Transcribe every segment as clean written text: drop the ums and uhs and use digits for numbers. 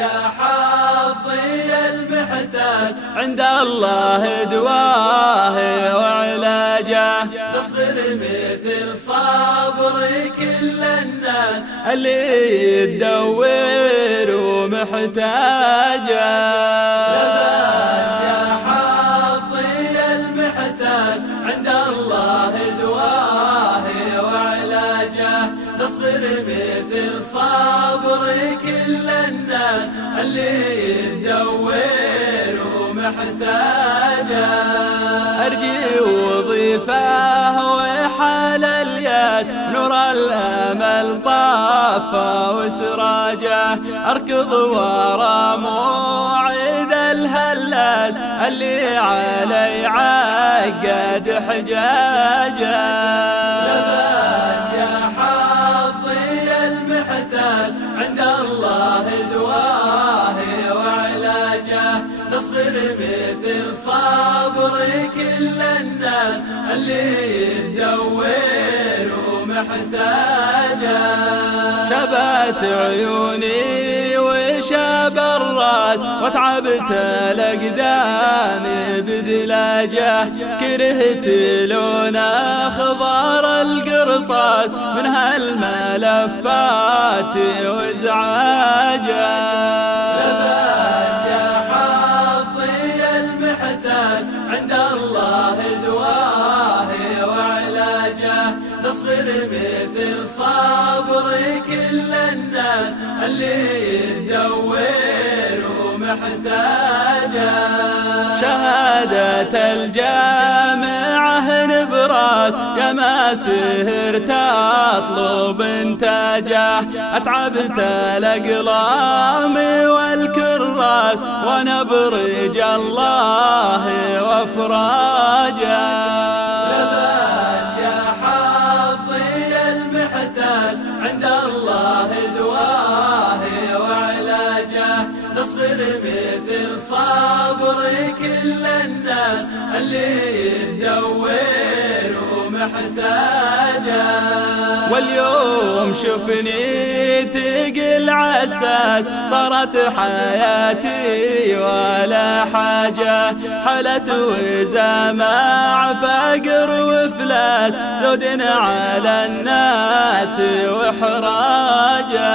يا حظي المحتاس عند الله دواه وعلاجه، نصبر مثل صبر كل الناس اللي تدور ومحتاجه. لباس يا حظي المحتاس عند الله دواه وعلاجه، نصبر مثل صبر كل الناس اللي تدور ومحتاجه. أرجي وظيفه وحال الياس نور الأمل طافه وسراجه، أركض ورا موعد الهلاس اللي علي عقد حجاجه. لباس يا حظي المحتاس عند الله دواه وعلاجه، نصبر مثل صبر كل الناس اللي تدور ومحتاجه. شبت عيوني وشاب الراس وتعبت الأقدام بدلاجه، كرهت لون أخضر القرطاس من هالملفات وازعاجه. لباس يا حظي المحتاس عند الله دواه وعلاجه، نصبر مثل صبر كل الناس اللي تدور ومحتاجه. شهادة الجامعة نبراس يا ما سهرت أطلب انتاجه، أتعبت الأقلام والكراس ونبرج الله وافراجه. لباس يا حظي المحتاس عند الله دواه وعلاجه، نصبر مثل صبر كل الناس اللي تدور ومحتاجه. واليوم شفني تقل عساس صارت حياتي ولا حاجه، حلت وزماع فقر وفلاس زود على الناس وحراجه.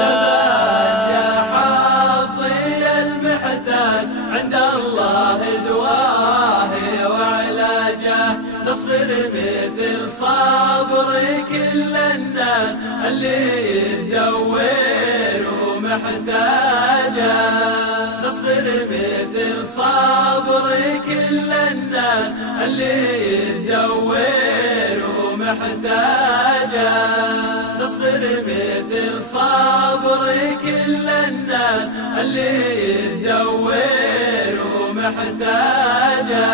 لباس يا حظي المحتاس عند الله دواه وعلاجه، نصبر مثل صبر كل الناس اللي تدور ومحتاجه. نصبر مثل صبر كل الناس اللي تدور ومحتاجه. نصبر مثل صبر كل الناس اللي تدور ومحتاجه.